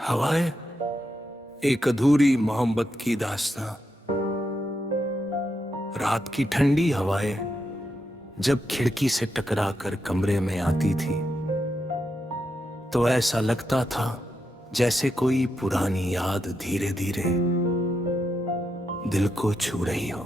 हवाएं एक अधूरी मोहब्बत की दास्तां। रात की ठंडी हवाएं जब खिड़की से टकरा कर कमरे में आती थी तो ऐसा लगता था जैसे कोई पुरानी याद धीरे धीरे दिल को छू रही हो।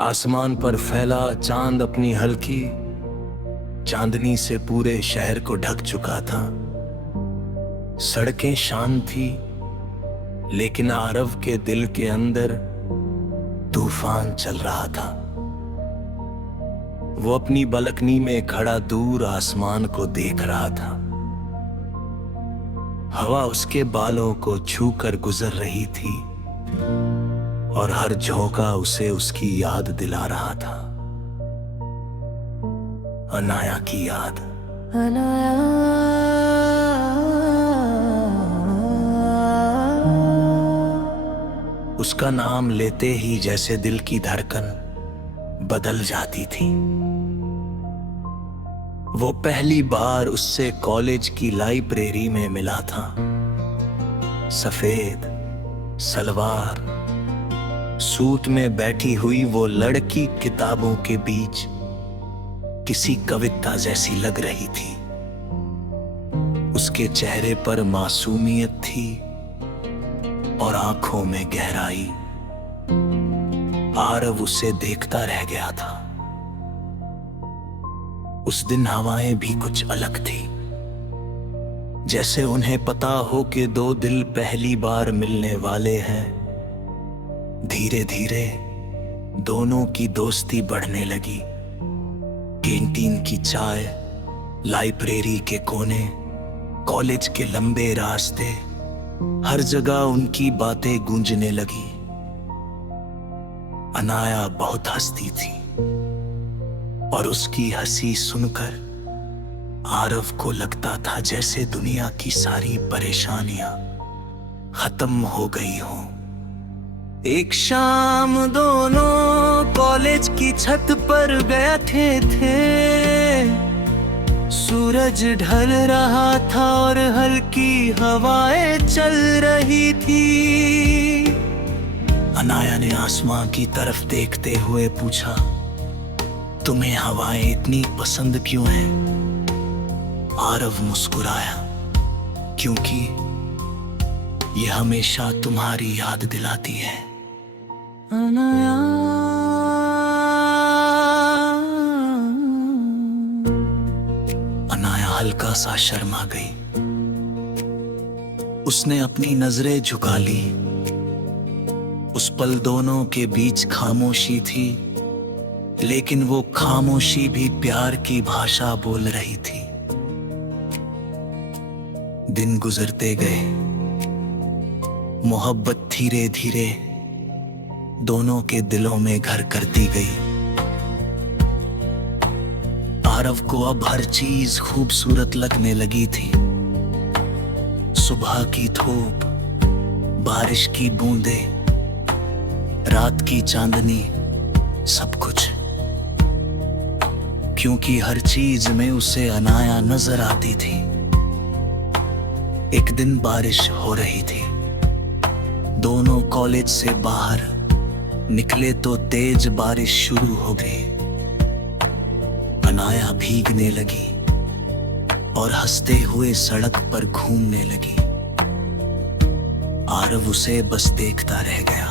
आसमान पर फैला चांद अपनी हल्की चांदनी से पूरे शहर को ढक चुका था। सड़कें शांत थी लेकिन आरव के दिल के अंदर तूफान चल रहा था। वो अपनी बालकनी में खड़ा दूर आसमान को देख रहा था। हवा उसके बालों को छूकर गुजर रही थी और हर झोंका उसे उसकी याद दिला रहा था। अनाया की याद। उसका नाम लेते ही जैसे दिल की धड़कन बदल जाती थी। वो पहली बार उससे कॉलेज की लाइब्रेरी में मिला था। सफेद सलवार सूट में बैठी हुई वो लड़की किताबों के बीच किसी कविता जैसी लग रही थी। उसके चेहरे पर मासूमियत थी और आंखों में गहराई। आरव उसे देखता रह गया था। उस दिन हवाएं भी कुछ अलग थी, जैसे उन्हें पता हो कि दो दिल पहली बार मिलने वाले हैं। धीरे धीरे दोनों की दोस्ती बढ़ने लगी। कैंटीन की चाय, लाइब्रेरी के कोने, कॉलेज के लंबे रास्ते, हर जगह उनकी बातें गूंजने लगी। अनाया बहुत हंसती थी और उसकी हंसी सुनकर आरव को लगता था जैसे दुनिया की सारी परेशानियां खत्म हो गई हों। एक शाम दोनों कॉलेज की छत पर बैठे थे। सूरज ढल रहा था और हल्की हवाएं चल रही थी। अनाया ने आसमां की तरफ देखते हुए पूछा, तुम्हें हवाएं इतनी पसंद क्यों हैं? आरव मुस्कुराया, क्योंकि ये हमेशा तुम्हारी याद दिलाती है। अनाया हल्का सा शर्मा गई। उसने अपनी नजरें झुका ली। उस पल दोनों के बीच खामोशी थी, लेकिन वो खामोशी भी प्यार की भाषा बोल रही थी। दिन गुजरते गए। मोहब्बत धीरे धीरे दोनों के दिलों में घर करती गई। आरव को अब हर चीज खूबसूरत लगने लगी थी। सुबह की धूप, बारिश की बूंदें, रात की चांदनी, सब कुछ। क्योंकि हर चीज में उसे अनाया नजर आती थी। एक दिन बारिश हो रही थी। दोनों कॉलेज से बाहर निकले तो तेज बारिश शुरू हो गई। अनाया भीगने लगी और हंसते हुए सड़क पर घूमने लगी। आरव उसे बस देखता रह गया।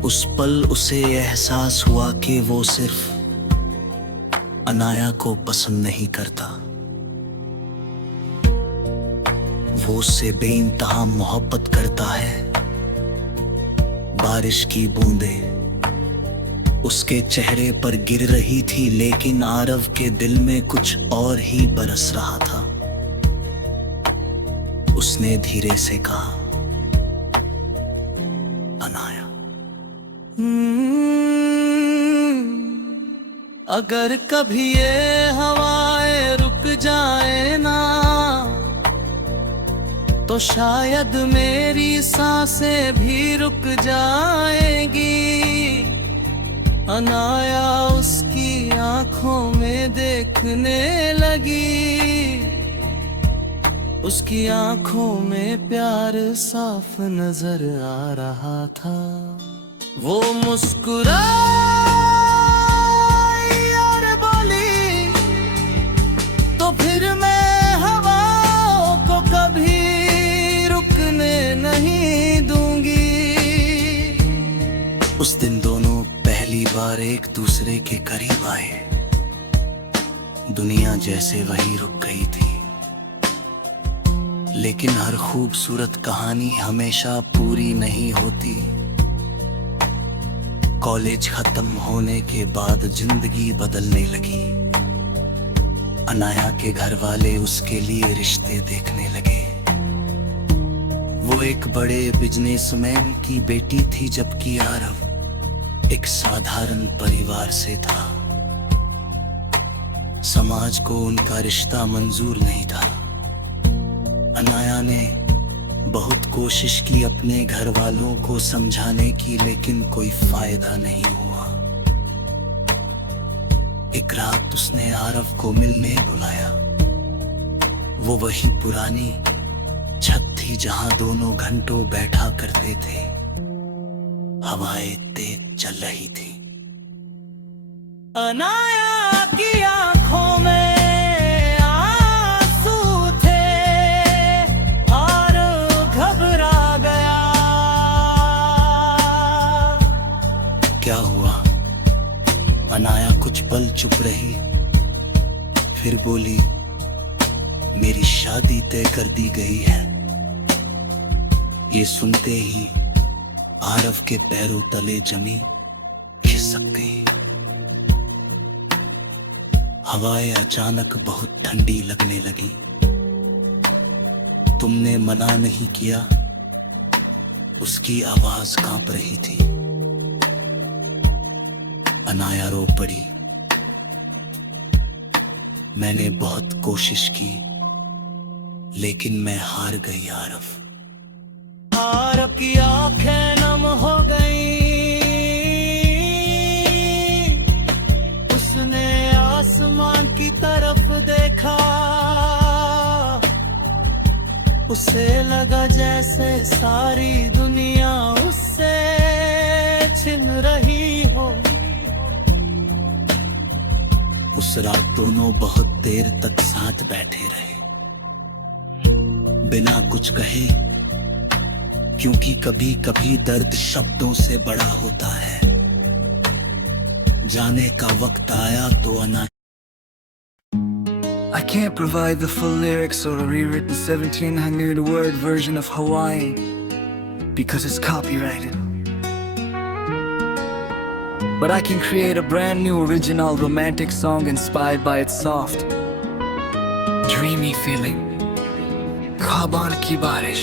उस पल उसे एहसास हुआ कि वो सिर्फ अनाया को पसंद नहीं करता, वो उससे बेइंतहा मोहब्बत करता है। बारिश की बूंदें उसके चेहरे पर गिर रही थी, लेकिन आरव के दिल में कुछ और ही बरस रहा था। उसने धीरे से कहा, अनाया, अगर कभी ये हवाएं रुक जाए ना, तो शायद मेरी सांसें भी रुक जाएंगी। अनाया उसकी आंखों में देखने लगी। उसकी आंखों में प्यार साफ नजर आ रहा था। वो मुस्कुराई और बोली, तो फिर मैं हवाओं को कभी रुकने नहीं दूंगी। उस दिन दोनों पहली बार एक दूसरे के करीब आए। दुनिया जैसे वहीं रुक गई थी, लेकिन हर खूबसूरत कहानी हमेशा पूरी नहीं होती। कॉलेज खत्म होने के बाद जिंदगी बदलने लगी। अनाया के घर वाले उसके लिए रिश्ते देखने लगे। वो एक बड़े बिजनेसमैन की बेटी थी, जबकि आरव एक साधारण परिवार से था। समाज को उनका रिश्ता मंजूर नहीं था। अनाया ने बहुत कोशिश की अपने घर वालों को समझाने की, लेकिन कोई फायदा नहीं हुआ। एक रात उसने आरव को मिलने बुलाया। वो वही पुरानी छत थी जहां दोनों घंटों बैठा करते थे। हवाएं तेज चल रही थी। अनाया की आंखों में क्या हुआ? अनाया कुछ पल चुप रही, फिर बोली, मेरी शादी तय कर दी गई है। ये सुनते ही आरव के पैरों तले जमीन खिसक गई। हवाएं अचानक बहुत ठंडी लगने लगी। तुमने मना नहीं किया, उसकी आवाज कांप रही थी। अनाया रो पड़ी। मैंने बहुत कोशिश की, लेकिन मैं हार गई आरव। आरव की आंखें नम हो गईं। उसने आसमान की तरफ देखा। उसे लगा जैसे सारी दुनिया उससे छिन रही हो। उस रात दोनों बहुत देर तक साथ बैठे रहे, बिना कुछ कहे, क्योंकि कभी कभी दर्द शब्दों से बड़ा होता है। जाने का वक्त आया तो Anaya I can't provide the full lyrics or a rewritten 1700 word version of Hawaii because it's copyrighted. But I can create a brand new original romantic song inspired by its soft, dreamy feeling. ख्वाबान की बारिश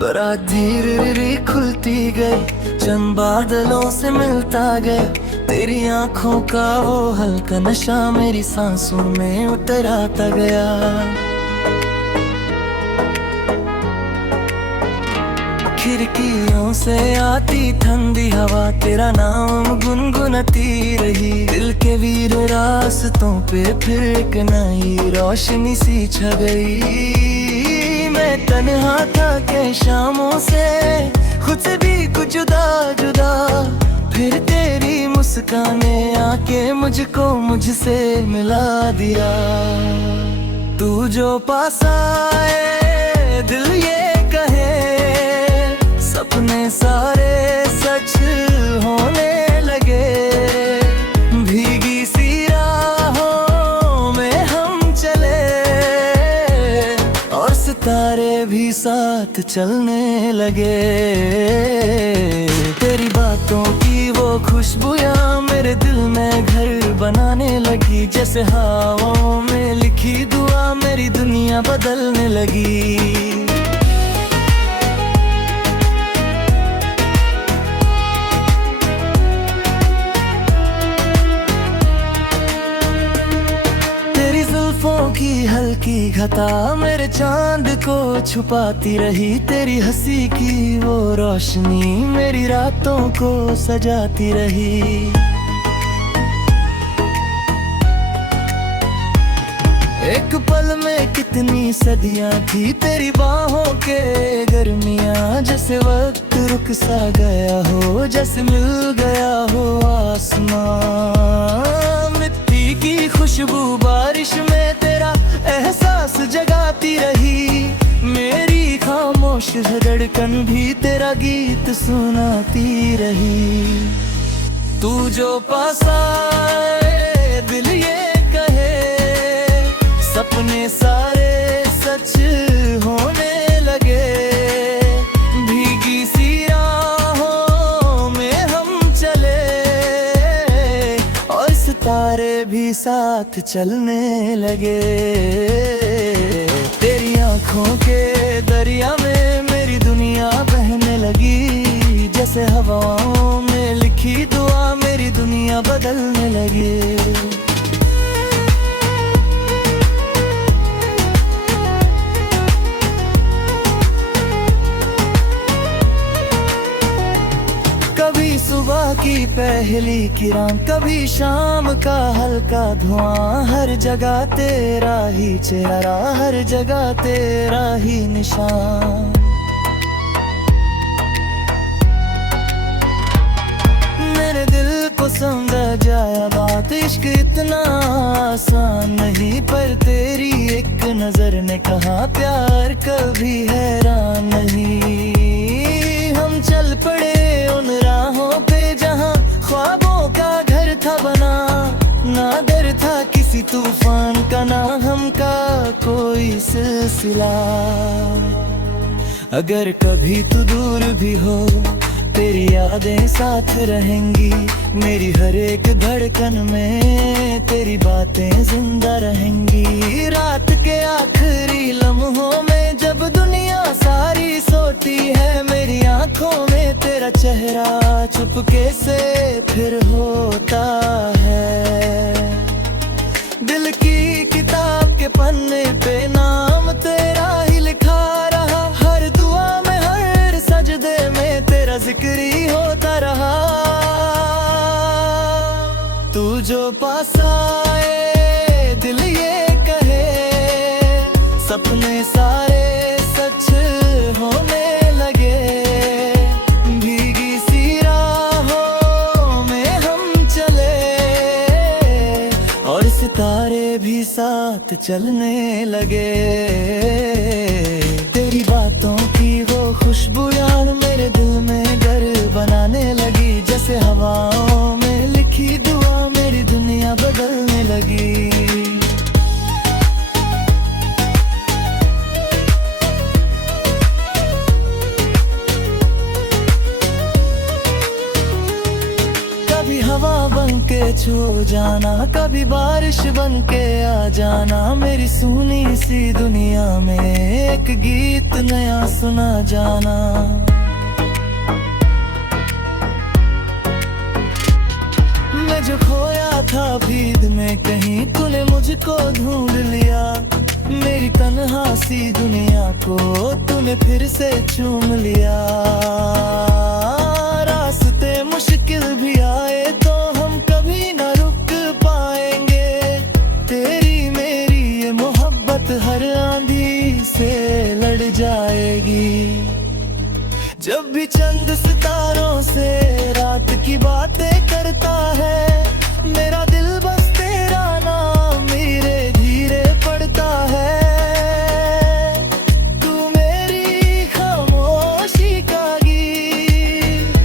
पर आज धीरे धीरे खुलती गई, चंद बादलों से मिलता गया। तेरी आंखों का वो हल्का नशा मेरी सांसों में उतर आता गया। खिड़कियों से आती ठंडी हवा तेरा नाम गुनगुनाती रही। दिल के वीर रास्तों पे फिर एक नई रोशनी सी छा गई। मैं तन्हा था के शामों से, खुद से भी कुछ जुदा जुदा, फिर तेरी मुस्काने आके मुझको मुझसे मिला दिया। तू जो पास आए दिल ये कहे, सपने सारे सच होने लगे। भीगी सी राहों में हम चले और सितारे भी साथ चलने लगे। तेरी बातों की वो खुशबुयाँ मेरे दिल में घर बनाने लगी। जैसे हवाओं में लिखी दुआ मेरी दुनिया बदलने लगी। की हल्की घटा मेरे चांद को छुपाती रही। तेरी हंसी की वो रोशनी मेरी रातों को सजाती रही। एक पल में कितनी सदियां थी तेरी बाहों के गर्मियां, जैसे वक्त रुक सा गया हो, जैसे मिल गया हो आसमां। मिट्टी की खुशबू बारिश में तेरा एहसास जगाती रही, मेरी खामोश धड़कन भी तेरा गीत सुनाती रही। तू जो पास आए दिल ये कहे, सपने सारे सच होने लगे। भीगी सी राहों में हम चले और सितारे भी साथ चलने लगे। तेरी आंखों के दरिया में मेरी दुनिया बहने लगी, जैसे हवाओं में लिखी दुआ मेरी दुनिया बदलने लगी। कभी सुबह की पहली किरण, कभी शाम का हल्का धुआं, हर जगह तेरा ही चेहरा, हर जगह तेरा ही निशान। मेरे दिल को समझा जाया बात, इश्क इतना आसान नहीं, पर तेरी एक नजर ने कहा प्यार कभी हैरान नहीं। हम चल पड़े उन राहों पे जहाँ ख्वाबों का घर था बना, ना डर था किसी तूफान का, ना हम का कोई सिलसिला। अगर कभी तू दूर भी हो तेरी यादें साथ रहेंगी, मेरी हर एक धड़कन में तेरी बातें जिंदा रहेंगी। रात के आखिरी लम्हों में जब दुनिया सारी सोती है, मेरी आंखों में तेरा चेहरा चुपके से फिर होता है। दिल की किताब के पन्ने पे नाम तेरा ही लिखा रहा, हर दुआ में हर सजदे में तेरा जिक्र ही होता रहा। तू जो पास आए दिल ये कहे, सपने सारे सच होने लगे। भीगी सी राहों में हम चले और सितारे भी साथ चलने लगे। तेरी बातों की वो खुशबू यार मेरे दिल में घर बनाने लगी, जैसे हवाओं में लिखी दुआ मेरी दुनिया बदलने लगी। कभी हवा बन के छू जाना, कभी बारिश बन के आ जाना, मेरी सुनी सी दुनिया में एक गीत नया सुना जाना। मैं जो खोया था भीद में कहीं, तूने मुझको ढूंढ लिया, मेरी तन्हा सी दुनिया को तूने फिर से चूम लिया। रास्ते मुश्किल भी आए तो हम कभी न रुक पाएंगे, तेरी मेरी ये मोहब्बत हर आंधी से लड़ जाएगी। जब भी चंद सितारों से रात की बातें करता है, मेरा दिल बस तेरा नाम धीरे धीरे पड़ता है। तू मेरी खामोशी का गीत,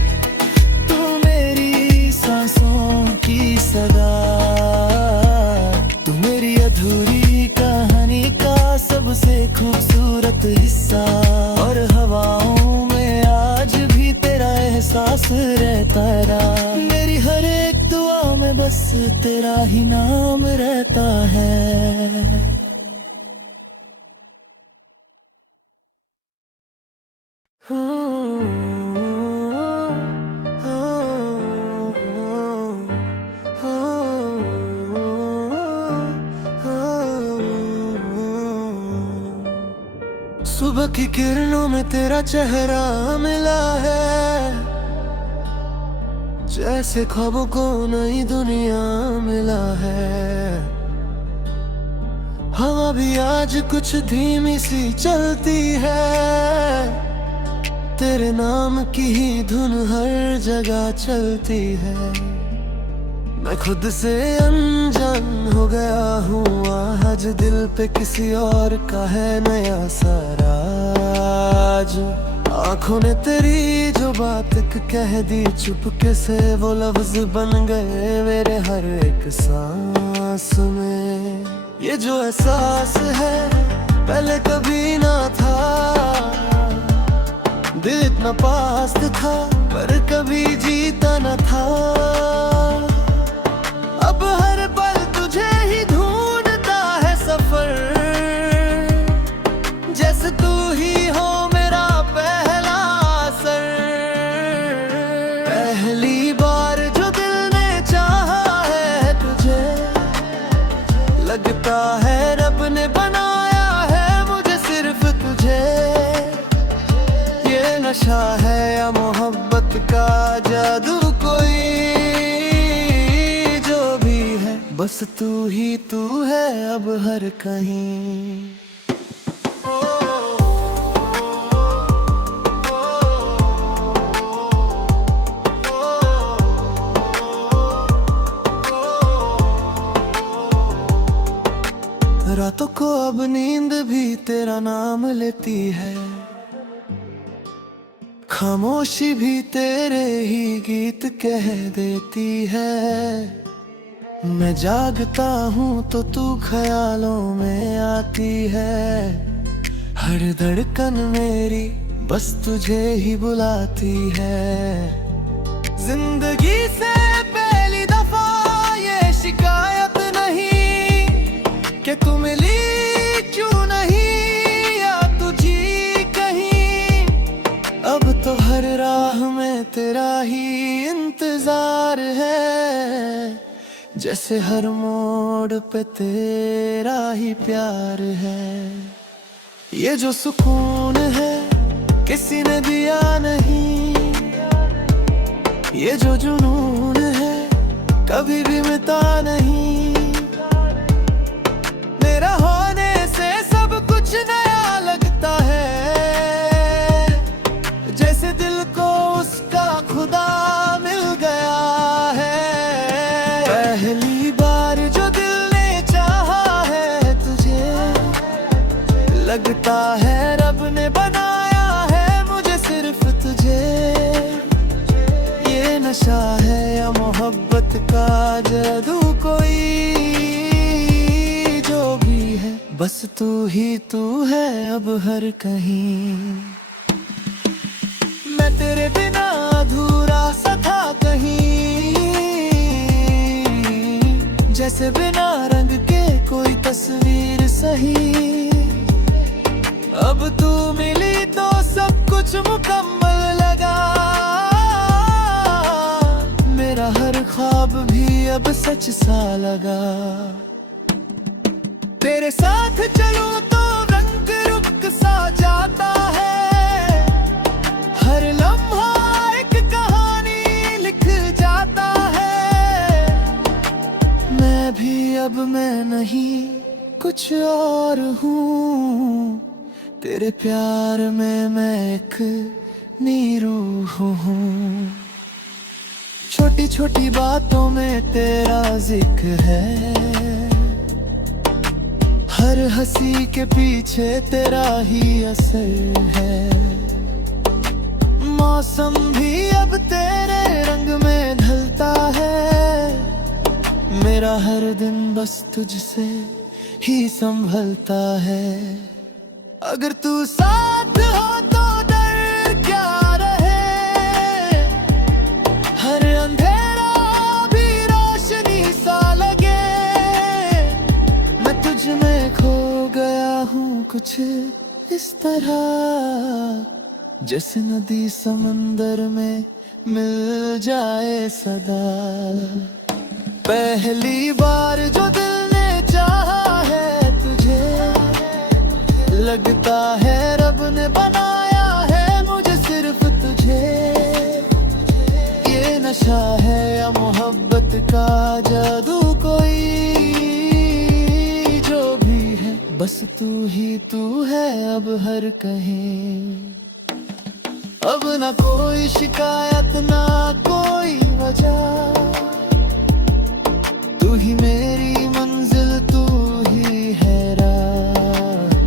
तू मेरी सांसों की सदा, तू मेरी अधूरी कहानी का सबसे खूबसूरत हिस्सा। और हवाओं में आज भी तेरा एहसास रहता रहा, मेरी हर एक दुआ में बस तेरा ही नाम रहता है। सुबह की किरणों में तेरा चेहरा मिला है, जैसे ख्वाबों को नई दुनिया मिला है। हवा भी आज कुछ धीमी सी चलती है, तेरे नाम की ही धुन हर जगह चलती है। मैं खुद से अनजान हो गया हूँ, आज दिल पे किसी और का है नया सराज। आंखों ने तेरी जो बात कह दी चुपके से, वो लफ्ज बन गए मेरे हर एक सांस में। ये जो एहसास है पहले कभी ना था, दिल इतना पास था पर कभी जीता न था। अब हर पल तुझे ही ढूंढता है सफर, जैसे तू ही हो मेरा पहला असर। पहली बार जो दिल ने चाहा है तुझे, लगता है रब ने बनाया है मुझे सिर्फ तुझे। ये नशा है या मोहब्बत का जादू कोई, बस तू ही तू है अब हर कहीं। रातों को अब नींद भी तेरा नाम लेती है, खामोशी भी तेरे ही गीत कह देती है। मैं जागता हूँ तो तू ख्यालों में आती है, हर धड़कन मेरी बस तुझे ही बुलाती है। जिंदगी से पहली दफा ये शिकायत नहीं कि तू मिली क्यों नहीं या तुझी कहीं। अब तो हर राह में तेरा ही इंतजार है, जैसे हर मोड़ पे तेरा ही प्यार है। ये जो सुकून है किसी ने दिया नहीं, ये जो जुनून है कभी भी मिटा नहीं। मेरा होने से सब कुछ नया लगता है, जैसे दिल को उसका खुदा मिल गया है। पहली बार जो दिल ने चाहा है तुझे, लगता है रब ने बनाया है मुझे सिर्फ तुझे। ये नशा है या मोहब्बत का जादू कोई, जो भी है बस तू ही तू है अब हर कहीं। मैं तेरे बिना अधूरा सा था कहीं, जैसे बिना रंग के कोई तस्वीर सही। अब तू मिली तो सब कुछ मुकम्मल लगा, मेरा हर ख्वाब भी अब सच सा लगा। तेरे साथ चलूं तो रंग रुक सा जाता है, हर लम्हा एक कहानी लिख जाता है। मैं भी अब मैं नहीं कुछ और हूँ, तेरे प्यार में मैं एक नीरू हूँ। छोटी छोटी बातों में तेरा जिक्र है, हर हंसी के पीछे तेरा ही असर है। मौसम भी अब तेरे रंग में ढलता है, मेरा हर दिन बस तुझसे ही संभलता है। अगर तू साथ हो तो डर क्या रहे, हर अंधेरा भी रोशनी सा लगे। मैं तुझ में खो गया हूँ कुछ इस तरह, जैसे नदी समंदर में मिल जाए सदा। पहली बार जो दिल ने चाहा है तुझे, लगता है रब ने बनाया है मुझे सिर्फ तुझे। ये नशा है या मोहब्बत का जादू कोई, जो भी है बस तू ही तू है अब हर कहीं। अब ना कोई शिकायत ना कोई वजह, तू ही मेरी मंजिल तू ही है राह।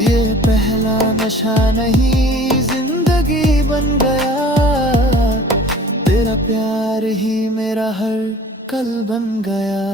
ये पहला नशा नहीं जिंदगी बन गया, तेरा प्यार ही मेरा हर कल बन गया।